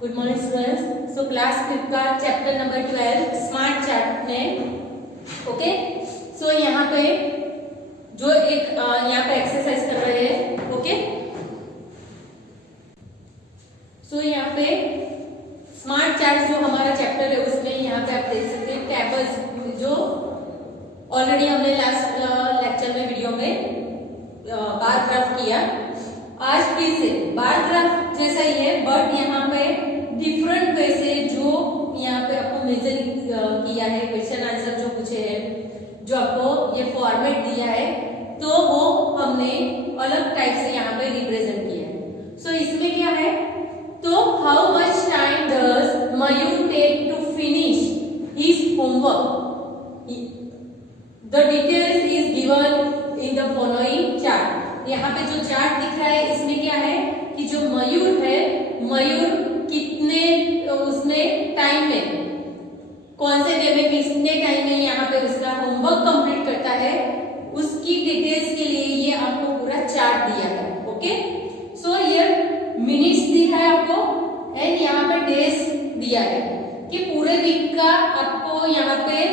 Good morning students. So class 5 का chapter number 12 smart chart में okay. सो यहाँ पे जो एक यहाँ पे एक्सरसाइज कर रहे हैं ओके। सो यहाँ पे स्मार्ट चार्ट जो हमारा चैप्टर है उसमें यहाँ पे आप देख सकते हैं टेबल्स जो ऑलरेडी हमने लास्ट लेक्चर में वीडियो में बार ग्राफ किया। आज फिर से बार ग्राफ जैसा ही है बट यहाँ पे डिफरेंट वे से जो यहाँ पे आपको मेजर किया है, क्वेश्चन आंसर जो पूछे हैं, जो आपको ये फॉर्मेट दिया है तो वो हमने अलग टाइप से यहाँ पे रिप्रेजेंट किया है। सो इसमें क्या है तो how much time does Mayur take to finish his homework, the details is given in the following chart. यहाँ पे जो चार्ट दिख रहा है इसमें क्या है कि जो मयूर है, मयूर कितने उसने टाइम में, कौन से डे में कितने टाइम में यहाँ पे उसका होमवर्क कंप्लीट करता है, उसकी डिटेल्स के लिए ये आपको पूरा चार्ट दिया है ओके। सो ये मिनट्स दिया है आपको एंड यहाँ पे डेज दिया है कि पूरे वीक का आपको यहाँ पे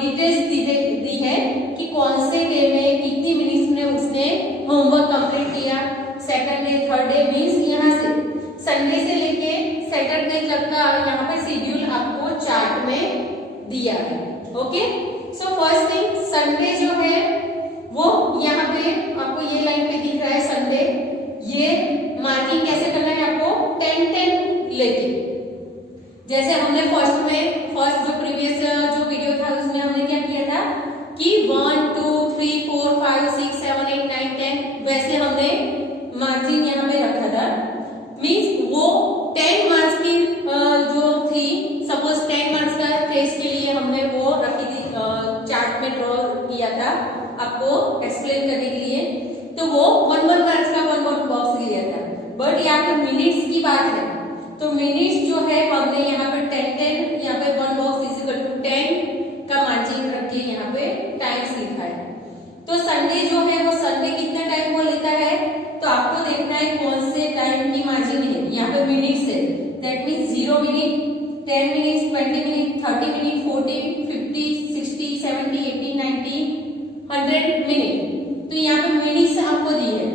डिटेल्स दी है कि कौन से डे में कितनी मिनट्स में उसने होमवर्क कंप्लीट किया। Second day, third day means यहाँ से संडे से लेके सैटरडे तक का यहाँ पे शेड्यूल आपको चार्ट में दिया है okay. So first thing Sunday जो है वो यहाँ पे आपको ये लाइन पे दिख रहा है संडे। ये मार्किंग कैसे करना है आपको 10-10 लेके, जैसे हमने फर्स्ट जो प्रीवियस जो वीडियो था उसमें हमने क्या किया था कि 1 2 3 4 5 6 7 8 9 10 वैसे हमने मार्जिन यहाँ पे रखा था। मींस वो 10 मार्क्स की जो थी, सपोज 10 मार्क्स का टेस्ट के लिए हमने वो रखी थी, चार्ट में ड्रॉ किया था आपको एक्सप्लेन करने के लिए, तो वो 1 मार्क्स का 1 बॉक्स लिया था। बट यहाँ पे मिनट्स की बात है तो मिनट्स जो है हमने यहाँ पे 10-10 यहाँ पे 1 बॉक्स इक्वल टू 10 का मार्जिन रख के यहाँ पे टाइम्स लिखा है। तो संडे जो है वो संडे कितना टाइम वो लेता है तो आपको देखना है कौन से टाइम की मार्जिन है। यहाँ पे मिनट्स है, that means 0 minute, 10 minute, 20 minute, 30 minute, 40, 50, 60, 70, 80, 90, 100 minute. तो यहाँ पे मिनट्स आपको दी है।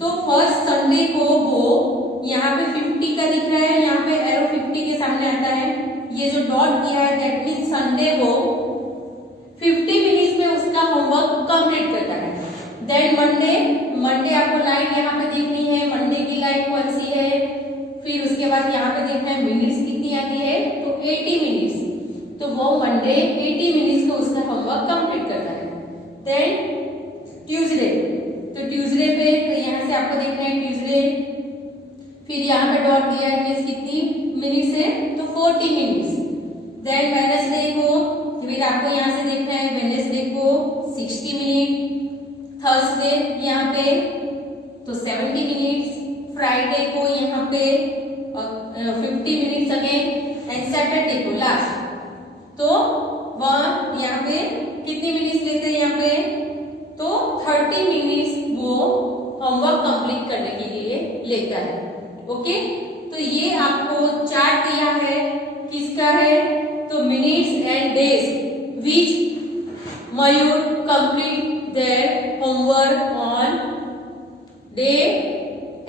तो फर्स्ट संडे को वो यहाँ पे 50 का दिख रहा है, यहाँ पे एरो 50 के सामने आता है, ये जो डॉट दिया है दैट मीन्स संडे को 50 मिनट्स में उसका होमवर्क कंप्लीट करता है। देन मंडे आपको लाइन यहाँ पे देखनी है, मंडे की लाइन कौन सी है, फिर उसके बाद यहाँ पे देखना है मिनट्स कितनी आती है तो 80 मिनट्स, तो वो मंडे 80 मिनट्स को उसका होमवर्क कंप्लीट करता है। देन ट्यूसडे, तो ट्यूसडे पे तो यहाँ से आपको देखना है ट्यूसडे, फिर यहाँ पे डॉट दिया है मींस कितनी मिनट्स है तो 40 मिनट्स। देन वेडनेसडे को फिर आपको यहाँ से देखना है वेडनेसडे को 60 मिनट, थर्सडे यहाँ पे तो 70 मिनट्स, फ्राइडे को यहाँ पे 50 मिनट्स अगेन एंड सैटरडे को लास्ट तो वह यहाँ पे कितनी मिनट्स लेते हैं यहाँ पे तो 30 मिनट्स वो होमवर्क कंप्लीट करने के लिए लेता है ओके। तो ये आपको चार्ट दिया है किसका है तो minutes and days which Mayur complete their homework on day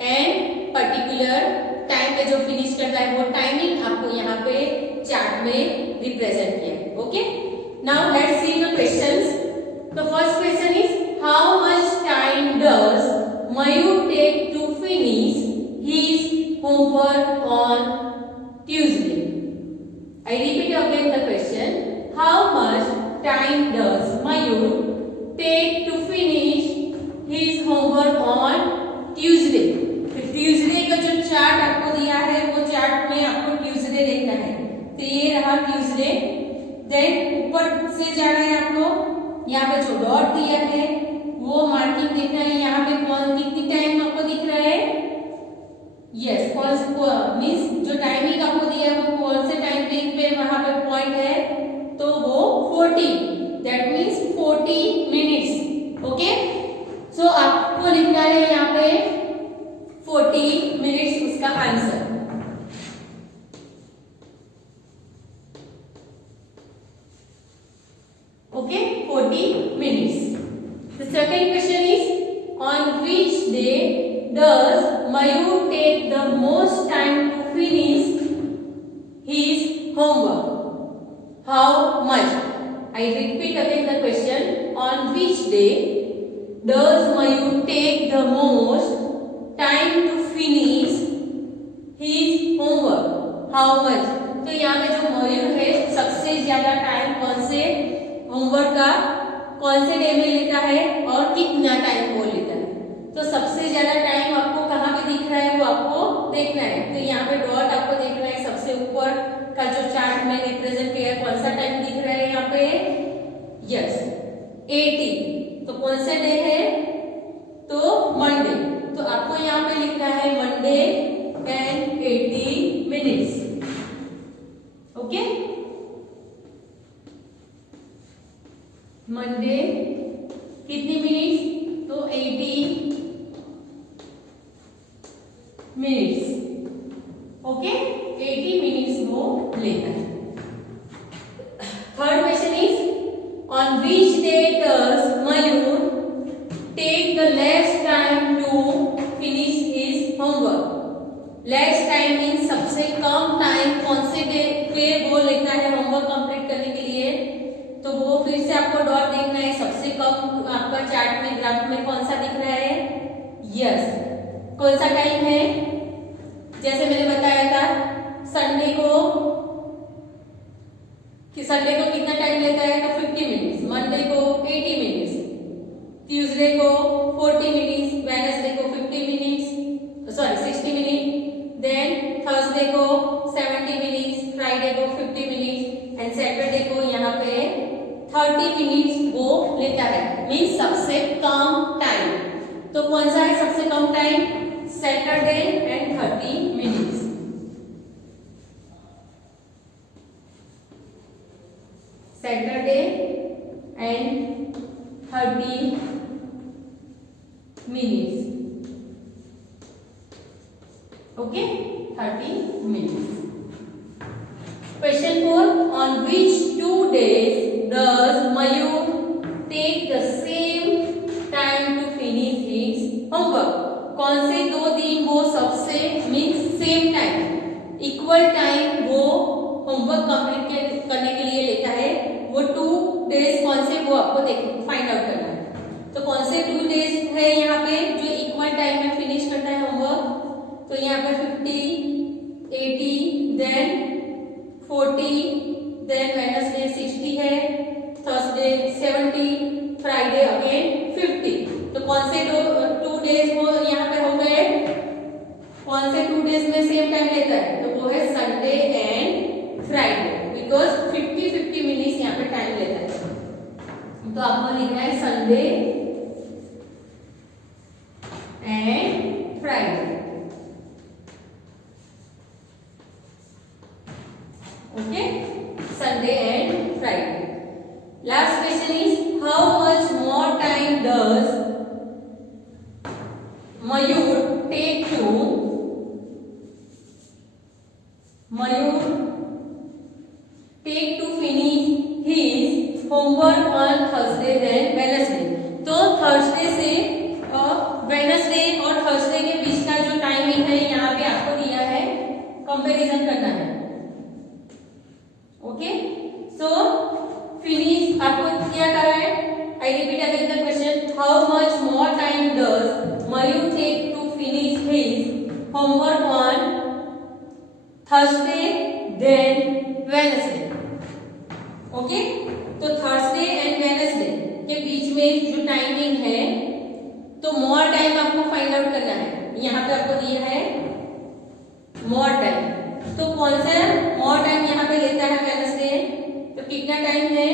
and particular time पे जो फिनिश करता है वो टाइमिंग आपको यहाँ पे चार्ट में रिप्रेजेंट किया है okay. Now let's see the questions. The first question is how much time does Mayur take to finish his homework on Tuesday? I repeat again the question. How much time does Mayur take to finish his homework on Tuesday? Tuesday का जो chart आपको दिया है वो chart में आपको Tuesday देखना है, तो ये रहा Tuesday। देन ऊपर से जाना है आपको, यहाँ पे जो डॉट दिया है वो मार्किंग देखना है, यहाँ पे कौन कितनी टाइम आपको दिख रहा है, यस मीन्स जो टाइमिंग आपको दिया है वो कौन से टाइम पे वहां पे पॉइंट है तो वो 40, दैट मीन्स 40 मिनट्स ओके। सो आपको लिखना है यहाँ पे 40 मिनट्स उसका answer. Okay, 40 minutes. The second question is, on which day does Mayur take the most time to finish his homework? How much? I repeat again the question. On which day does Mayur take the most time to finish his homework? How much? तो यहाँ पे जो मयूर है सबसे ज्यादा time कौन से homework का कौन से डे में लेता है और कितना टाइम वो लेता है। तो सबसे ज्यादा टाइम आपको कहाँ पे दिख रहा है वो आपको देखना है। तो यहाँ पे डॉट आपको देखना है, सबसे ऊपर का जो चार्ट में रिप्रेजेंट किया है कौन सा टाइम दिख रहा है यहाँ पे, यस 80। तो कौन से डे है, तो मंडे। तो आपको यहाँ पे लिखना है Monday and 80 minutes. Okay, Monday कितनी मिनट्स, तो 80 मिनट्स। ओके, 80 मिनट्स वो लेता है। Third question is, on which day does Mayur take the less time to finish his homework. Less time means सबसे कम टाइम कौन से डे पे वो लेता है होमवर्क कंप्लीट करने के लिए। तो वो फिर से आपको डॉट देखना है, सबसे कम आपका चार्ट में ग्राफ में कौन सा दिख रहा है, यस कौन सा टाइम है। जैसे मैंने बताया था संडे को कितना टाइम लेता है, तो 50 मिनट्स। मंडे को 80 मिनट्स, ट्यूसडे को 40 मिनट्स, वेडनेसडे को 60 मिनट, देन थर्सडे को 70 मिनट्स, फ्राइडे को 50 मिनट्स एंड सैटरडे को यहाँ पे 30 मिनट्स वो लेता है, मीन्स सबसे कम टाइम। तो कौन सा है सबसे कम time, Saturday and 30 minutes. Saturday and 30 minutes. Okay, 30 minutes. Question 4, on which 2 days does Mayur take the same time to finish his homework? कौन से 2 दिन वो सबसे means same time equal time वो होमवर्क कंप्लीट करने के लिए लेता है। वो 2 डेज कौन से वो आपको फाइंड आउट करना है। तो कौन से 2 डेज है यहाँ पे जो इक्वल टाइम में फिनिश करता है होमवर्क। तो यहाँ पे 50, 80, देन 40, देन वेडनेसडे 60 है, थर्सडे 70, फ्राइडे अगेन 50। तो कौन से 2 डेज वो यहाँ पे हो गए, कौन से 2 डेज में सेम टाइम लेता है, तो वो है Sunday and Friday, because 50 minutes यहाँ पे टाइम लेता है। तो आपको लिखना है Sunday and Friday. Okay, Sunday and Friday. Last question is, how much more time does Mayur take to finish his homework on Thursday and Wednesday? तो Thursday से वेडनेसडे और थर्सडे के बीच का जो टाइमिंग है यहाँ पे आपको दिया है, कंपैरिजन करना है। ओके, सो फिनिश आपको क्या करा है, I repeat again the question, how much more time does Mayur take to finish his homework on Thursday then Wednesday। Okay, तो थर्सडे एंड वेडनेसडे के बीच में जो टाइमिंग है, तो मोर टाइम आपको फाइंड आउट करना है। यहाँ पे आपको दिया है मोर टाइम, तो कौन सा मोर टाइम यहाँ पे लेता है वेडनेसडे, तो कितना टाइम है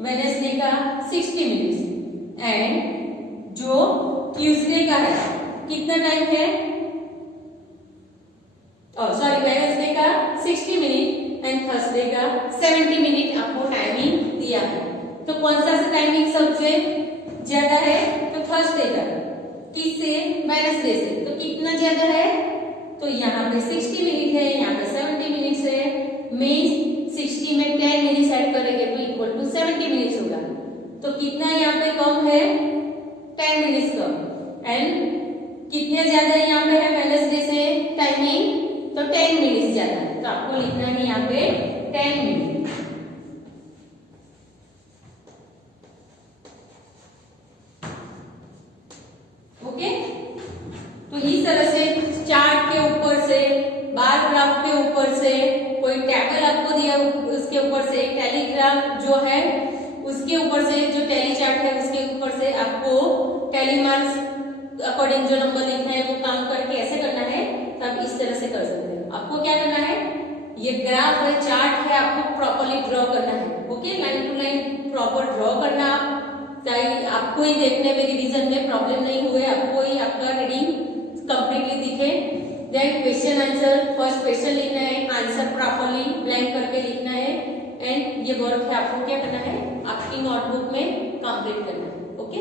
वेडनेसडे का 60 मिनट्स, एंड जो ट्यूसडे का है कितना टाइम है, वेडनेसडे का 60 मिनट एंड थर्सडे का 70 मिनट आपको टाइमिंग दिया है। तो कौन सा टाइमिंग सबसे ज्यादा है, तो थर्सडे का, किससे, वेडनेसडे से। तो कितना ज्यादा है, तो यहाँ पे 60 मिनट है, यहाँ पे 70 मिनट्स है, मीन्स 60 में 10 मिनट्स ऐड करेंगे तो इक्वल टू 70 मिनट्स होगा। कितना यहाँ पे कम है 10 मिनट्स कम एंड कितने ज्यादा यहाँ पे है वेडनेसडे से टाइमिंग तो 10 मिनट्स ज्यादा है तो आपको लिखना है यहाँ पे 10 मिनट। ओके तो इस तरह से चार्ट के ऊपर से बार ग्राफ के ऊपर से कोई टेबल आपको दिया उसके ऊपर से टेलीग्राफ जो है उसके ऊपर से जो टेली चार्ट है उसके ऊपर से आपको टेली मार्क्स अकॉर्डिंग जो नंबर लिखना है वो काम करके ऐसे करना है तब इस तरह से कर सकते हैं। आपको क्या करना है ये ग्राफ है चार्ट है आपको प्रॉपर्ली ड्रॉ करना है। Okay line to line proper draw करना ताकि आपको ही देखने में रिवीजन में प्रॉब्लम नहीं हुए आपको ही आपका रीडिंग कंप्लीटली दिखे। Then question answer first question लिखना है आंसर प्रॉपर्ली ब्लैंक करके लिखना है एंड ये वर्क है आपको क्या करना है आपकी नोटबुक में कंप्लीट करना है। ओके